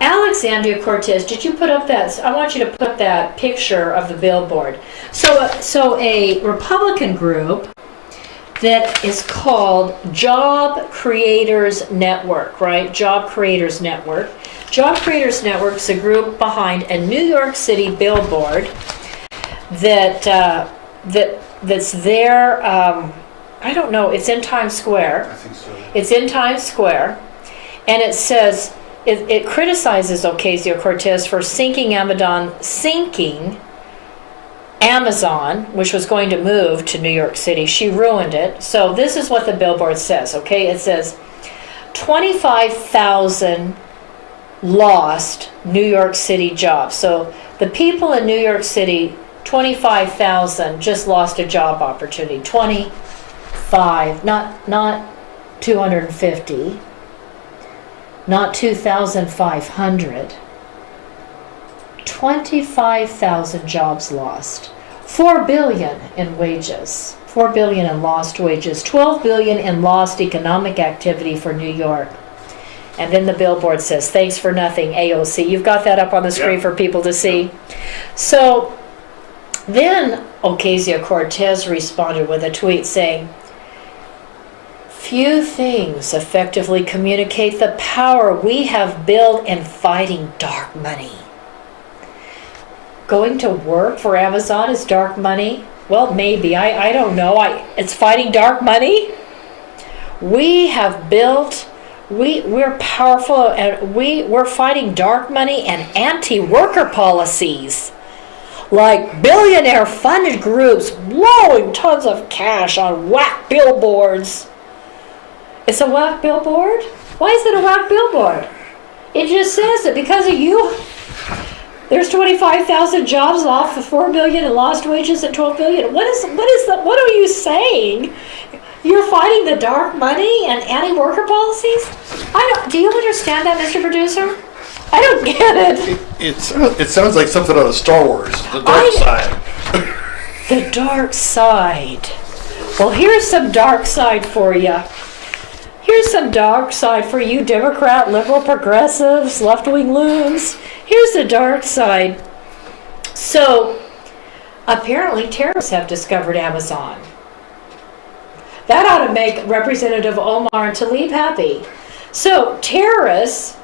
Alexandria Cortez, did you put up that? I want you to put up that picture of the billboard. So a Republican group that is called Job Creators Network, right? Job Creators Network. Job Creators Network is a group behind a New York City billboard that's there. I don't know. It's in Times Square. I think so. It's in Times Square, and it says it criticizes Ocasio-Cortez for sinking Amazon, which was going to move to New York City. She ruined it. So this is what the billboard says. Okay, it says 25,000 lost New York City jobs. So the people in New York City, 25,000 just lost a job opportunity. 25, not 250, not 2,500. 25,000 jobs lost. 4 billion in wages. 4 billion in lost wages. 12 billion in lost economic activity for New York. And then the billboard says, "Thanks for nothing, AOC." You've got that up on the screen for people to see. So then Ocasio-Cortez responded with a tweet saying, "Few things effectively communicate the power we have built in fighting dark money." Going to work for Amazon is dark money? Well, maybe. I don't know. It's fighting dark money? We have built, we're powerful, and we're fighting dark money and anti-worker policies. Like billionaire-funded groups blowing tons of cash on whack billboards. It's a whack billboard? Why is it a whack billboard? It just says that because of you, there's 25,000 jobs lost, 4 billion in lost wages, and 12 billion. What are you saying? You're fighting the dark money and anti-worker policies? Do you understand that, Mr. Producer? I don't get it. It sounds like something out of Star Wars, the dark side. The dark side. Well, here's some dark side for you. Here's some dark side for you Democrat, liberal, progressives, left-wing loons. Here's the dark side. So, apparently terrorists have discovered Amazon. That ought to make Representative Omar and Tlaib happy. So, terrorists,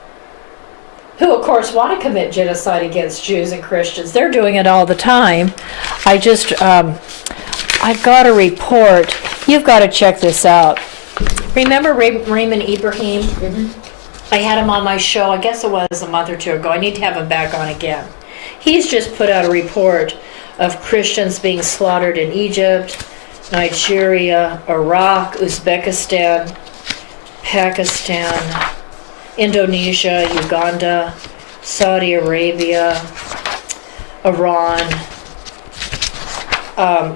who of course want to commit genocide against Jews and Christians, they're doing it all the time. I've got a report. You've got to check this out. Remember Raymond Ibrahim? Mm-hmm. I had him on my show, I guess it was a month or two ago. I need to have him back on again. He's just put out a report of Christians being slaughtered in Egypt, Nigeria, Iraq, Uzbekistan, Pakistan, Indonesia, Uganda, Saudi Arabia, Iran,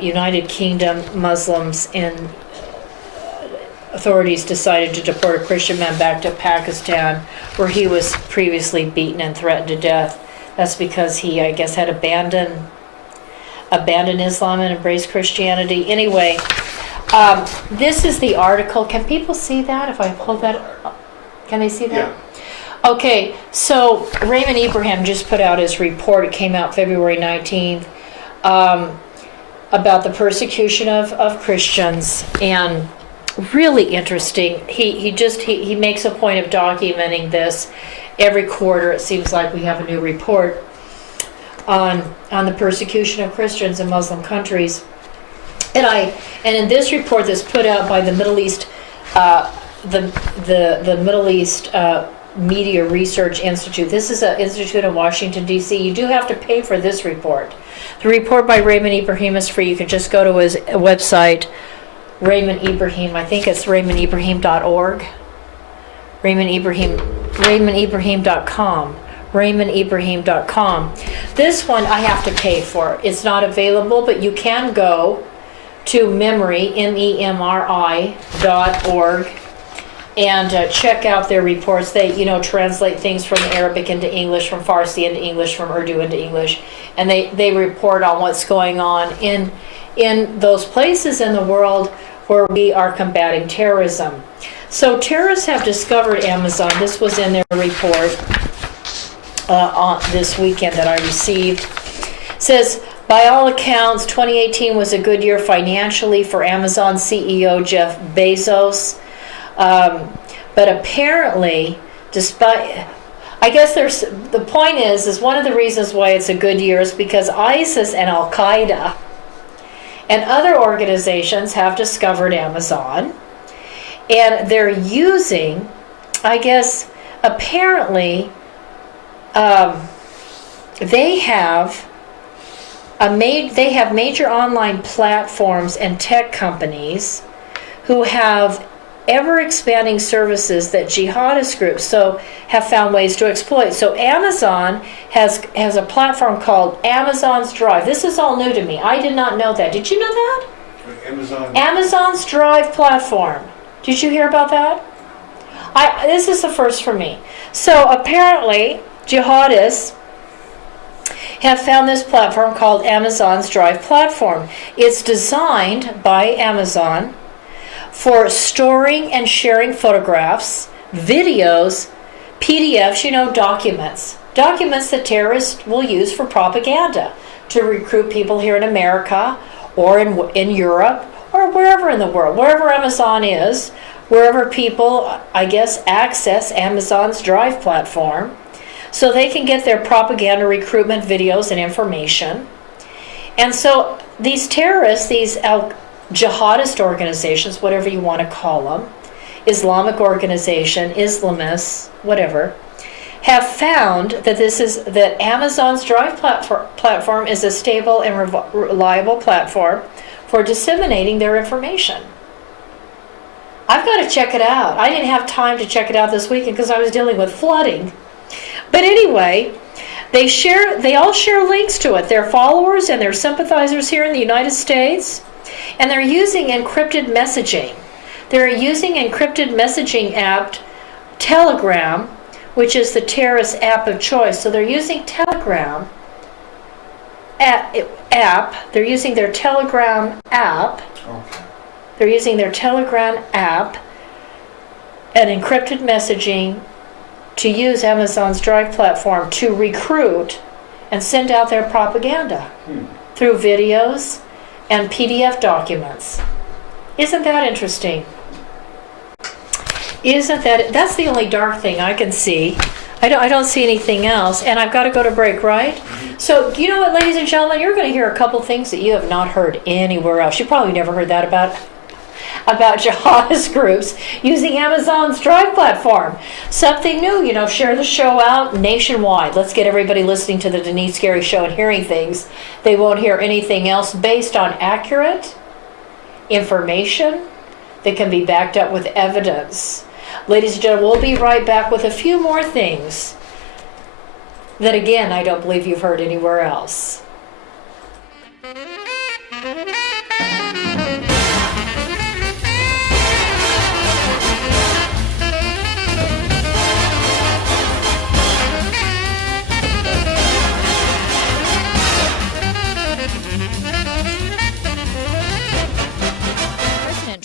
United Kingdom, Muslims, and authorities decided to deport a Christian man back to Pakistan, where he was previously beaten and threatened to death. That's because he, I guess, had abandoned Islam and embraced Christianity. Anyway, this is the article. Can people see that? If I hold that up? Can they see that? Yeah. Okay, so Raymond Ibrahim just put out his report. It came out February 19th about the persecution of Christians, and really interesting. He makes a point of documenting this every quarter. It seems like we have a new report on the persecution of Christians in Muslim countries. And in this report that's put out by the Middle East the Middle East Media Research Institute. This is an institute in Washington, D.C. You do have to pay for this report. The report by Raymond Ibrahim is free. You can just go to his website, Raymond Ibrahim. I think it's RaymondIbrahim.org. RaymondIbrahim.com. RaymondIbrahim.com. This one I have to pay for. It's not available, but you can go to MEMRI.org and check out their reports. They, translate things from Arabic into English, from Farsi into English, from Urdu into English, and they report on what's going on in those places in the world where we are combating terrorism. So terrorists have discovered Amazon. This was in their report on this weekend that I received. It says, by all accounts, 2018 was a good year financially for Amazon CEO Jeff Bezos. But apparently, despite, I guess the point is one of the reasons why it's a good year is because ISIS and Al Qaeda and other organizations have discovered Amazon, and they're using, I guess, apparently, they have major online platforms and tech companies who have ever-expanding services that jihadist groups have found ways to exploit. So Amazon has a platform called Amazon's Drive. This is all new to me. I did not know that. Did you know that? Amazon's Drive platform. Did you hear about that? This is the first for me. So apparently, jihadists have found this platform called Amazon's Drive platform. It's designed by Amazon for storing and sharing photographs, videos, PDFs, documents that terrorists will use for propaganda to recruit people here in America or in Europe or wherever in the world, wherever Amazon is, wherever people, I guess, access Amazon's Drive platform, so they can get their propaganda, recruitment videos and information. And so these terrorists, these jihadist organizations, whatever you want to call them, Islamic organization, Islamists, whatever, have found that Amazon's Drive platform is a stable and reliable platform for disseminating their information. I've got to check it out. I didn't have time to check it out this weekend because I was dealing with flooding. But anyway, they all share links to it. Their followers and their sympathizers here in the United States. And they're using encrypted messaging. They're using encrypted messaging app Telegram, which is the terrorist app of choice. So they're using Telegram app. They're using their Telegram app. Okay. They're using their Telegram app and encrypted messaging to use Amazon's Drive platform to recruit and send out their propaganda through videos and PDF documents. Isn't that interesting? That's the only dark thing I can see. I don't see anything else, and I've got to go to break, right? So, you know what, ladies and gentlemen, you're going to hear a couple things that you have not heard anywhere else. You probably never heard that about jihadist groups using Amazon's Drive platform. Something new, share the show out nationwide. Let's get everybody listening to the Denice Scary Show and hearing things they won't hear anything else, based on accurate information that can be backed up with evidence. Ladies and gentlemen, we'll be right back with a few more things that, again, I don't believe you've heard anywhere else.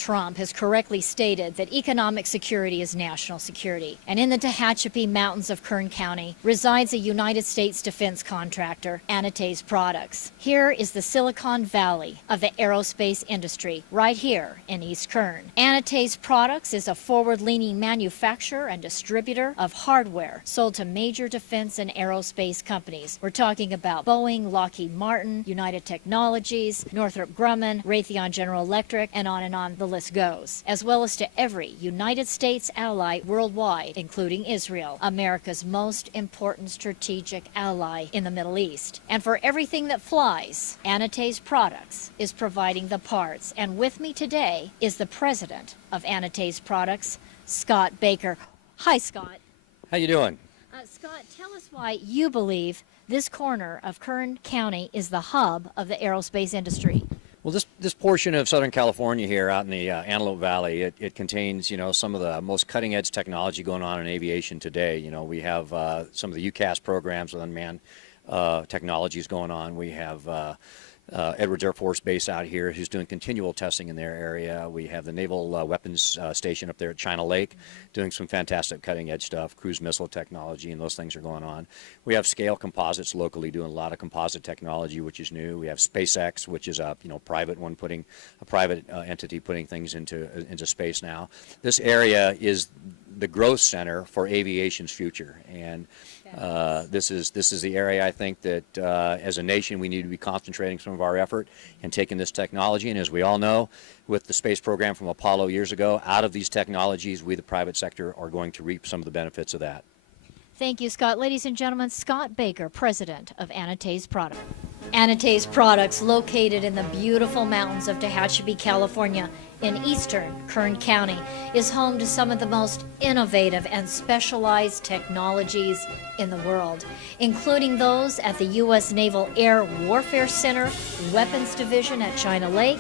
Trump has correctly stated that economic security is national security. And in the Tehachapi Mountains of Kern County resides a United States defense contractor, Anates Products. Here is the Silicon Valley of the aerospace industry, right here in East Kern. Anates Products is a forward-leaning manufacturer and distributor of hardware sold to major defense and aerospace companies. We're talking about Boeing, Lockheed Martin, United Technologies, Northrop Grumman, Raytheon General Electric, and on the list goes, as well as to every United States ally worldwide, including Israel, America's most important strategic ally in the Middle East. And for everything that flies, Anates Products is providing the parts. And with me today is the president of Anates Products, Scott Baker. Hi, Scott. How you doing? Scott, tell us why you believe this corner of Kern County is the hub of the aerospace industry. Well, this portion of Southern California here out in the Antelope Valley, it contains, some of the most cutting edge technology going on in aviation today. We have some of the UCAS programs with unmanned technologies going on. We have Edwards Air Force Base out here who's doing continual testing in their area. We have the Naval Weapons Station up there at China Lake doing some fantastic cutting edge stuff, cruise missile technology, and those things are going on. We have Scale Composites locally doing a lot of composite technology, which is new. We have SpaceX, which is a private one, putting a private entity putting things into space now. This area is the growth center for aviation's future, and this is the area I think that as a nation we need to be concentrating some of our effort and taking this technology. And as we all know, with the space program from Apollo years ago, out of these technologies, we the private sector are going to reap some of the benefits of that. Thank you, Scott. Ladies and gentlemen, Scott Baker, president of Anatase Products. Anatase Products, located in the beautiful mountains of Tehachapi, California, in eastern Kern County, is home to some of the most innovative and specialized technologies in the world, including those at the U.S. Naval Air Warfare Center, Weapons Division at China Lake,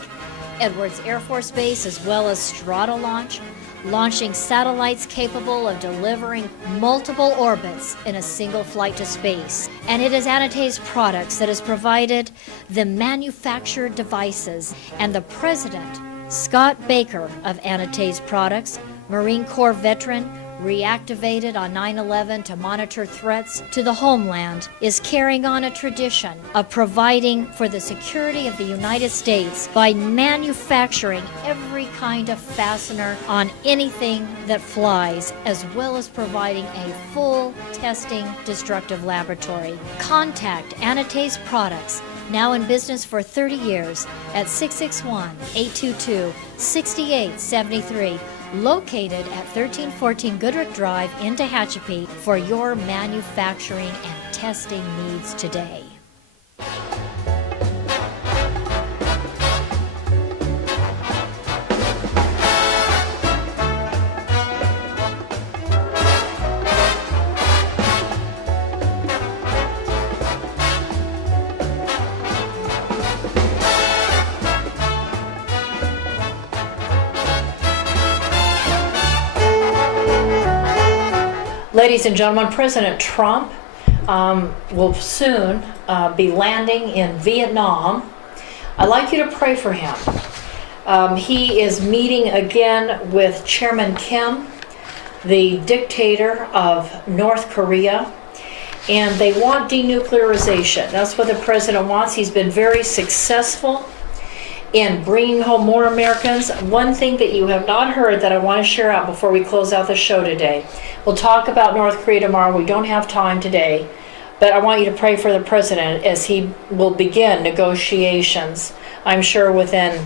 Edwards Air Force Base, as well as Stratolaunch, launching satellites capable of delivering multiple orbits in a single flight to space. And it is Anatase Products that has provided the manufactured devices. And the president, Scott Baker of Anatase Products, Marine Corps veteran, reactivated on 9/11 to monitor threats to the homeland, is carrying on a tradition of providing for the security of the United States by manufacturing every kind of fastener on anything that flies, as well as providing a full testing destructive laboratory. Contact Anatase Products, now in business for 30 years, at 661-822-6873. Located at 1314 Goodrich Drive in Tehachapi for your manufacturing and testing needs today. Ladies and gentlemen, President Trump will soon be landing in Vietnam. I'd like you to pray for him. He is meeting again with Chairman Kim, the dictator of North Korea, and they want denuclearization. That's what the president wants. He's been very successful in bringing home more Americans. One thing that you have not heard that I want to share out before we close out the show today. We'll talk about North Korea tomorrow. We don't have time today, but I want you to pray for the president as he will begin negotiations, I'm sure within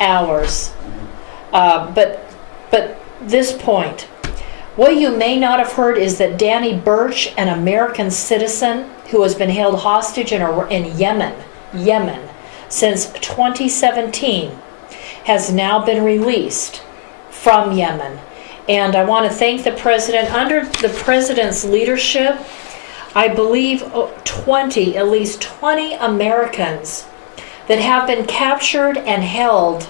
hours. But this point, what you may not have heard is that Danny Birch, an American citizen who has been held hostage in Yemen, since 2017, has now been released from Yemen. And I want to thank the president. Under the president's leadership, I believe at least 20 Americans that have been captured and held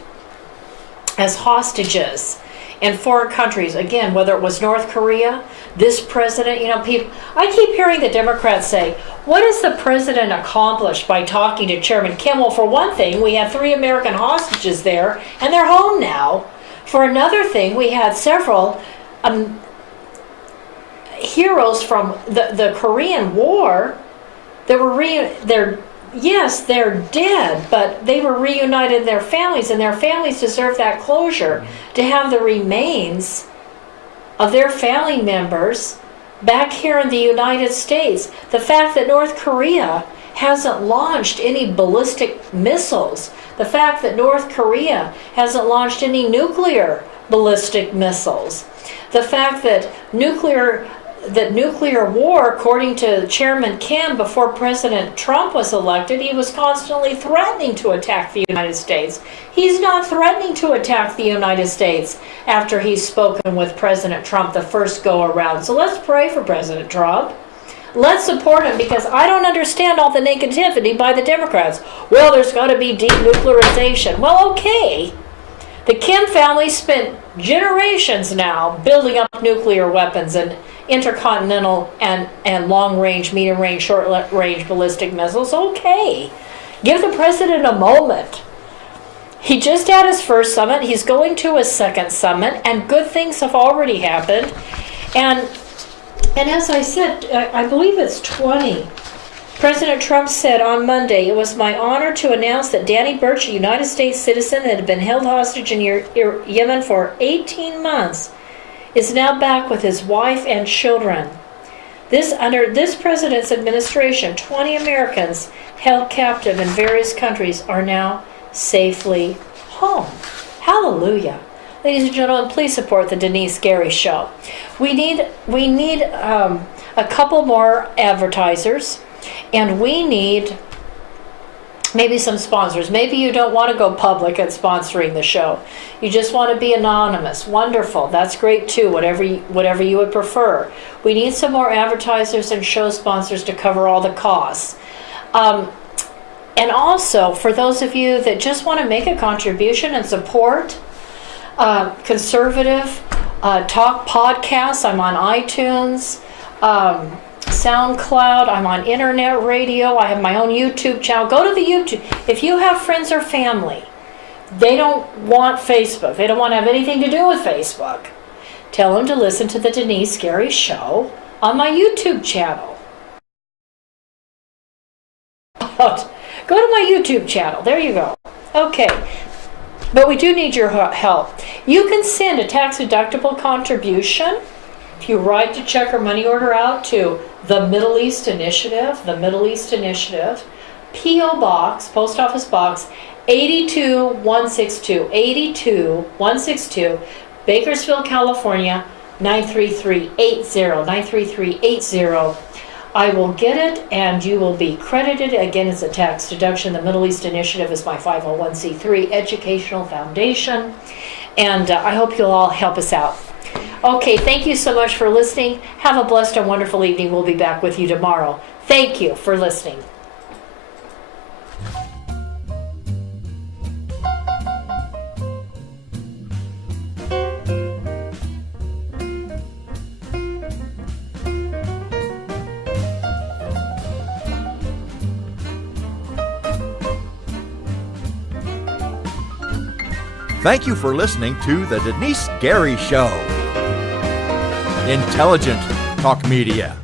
as hostages in foreign countries. Again, whether it was North Korea, this president, people, I keep hearing the Democrats say, what has the president accomplished by talking to Chairman Kim? Well, for one thing, we had 3 American hostages there, and they're home now. For another thing, we had several heroes from the Korean War that were they're dead, but they were reunited in their families, and their families deserve that closure, to have the remains of their family members back here in the United States. The fact that North Korea hasn't launched any ballistic missiles, the fact that North Korea hasn't launched any nuclear ballistic missiles, the fact that nuclear war, according to Chairman Kim, before President Trump was elected, he was constantly threatening to attack the United States. He's not threatening to attack the United States after he's spoken with President Trump the first go around. So let's pray for President Trump. let's support him, because I don't understand all the negativity by the Democrats. Well, there's got to be denuclearization. Well, okay. The Kim family spent generations now building up nuclear weapons and intercontinental and long-range, medium-range, short-range ballistic missiles. Okay. Give the president a moment. He just had his first summit. He's going to his second summit, and good things have already happened. And as I said, I believe it's 20. President Trump said on Monday, "It was my honor to announce that Danny Birch, a United States citizen that had been held hostage in Yemen for 18 months, is now back with his wife and children. Under this president's administration, 20 Americans held captive in various countries are now safely home." Hallelujah. Ladies and gentlemen, please support the Denice Gary Show. We need a couple more advertisers, and we need maybe some sponsors. Maybe you don't want to go public at sponsoring the show. You just want to be anonymous. Wonderful. That's great too. Whatever you would prefer. We need some more advertisers and show sponsors to cover all the costs. And also, for those of you that just want to make a contribution and support conservative talk podcasts, I'm on iTunes, SoundCloud, I'm on internet radio, I have my own YouTube channel. Go to the YouTube. If you have friends or family, they don't want Facebook, they don't want to have anything to do with Facebook, tell them to listen to the Denice Gary Show on my YouTube channel. Go to my YouTube channel. There you go. Okay. But we do need your help. You can send a tax-deductible contribution if you write the check or money order out to the Middle East Initiative, P.O. Box, Post Office Box 82162, Bakersfield, California, 93380. I will get it, and you will be credited. Again, it's a tax deduction. The Middle East Initiative is my 501c3 educational foundation, and I hope you'll all help us out. Okay, thank you so much for listening. Have a blessed and wonderful evening. We'll be back with you tomorrow. Thank you for listening. Thank you for listening to the Denice Gary Show. Intelligent talk media.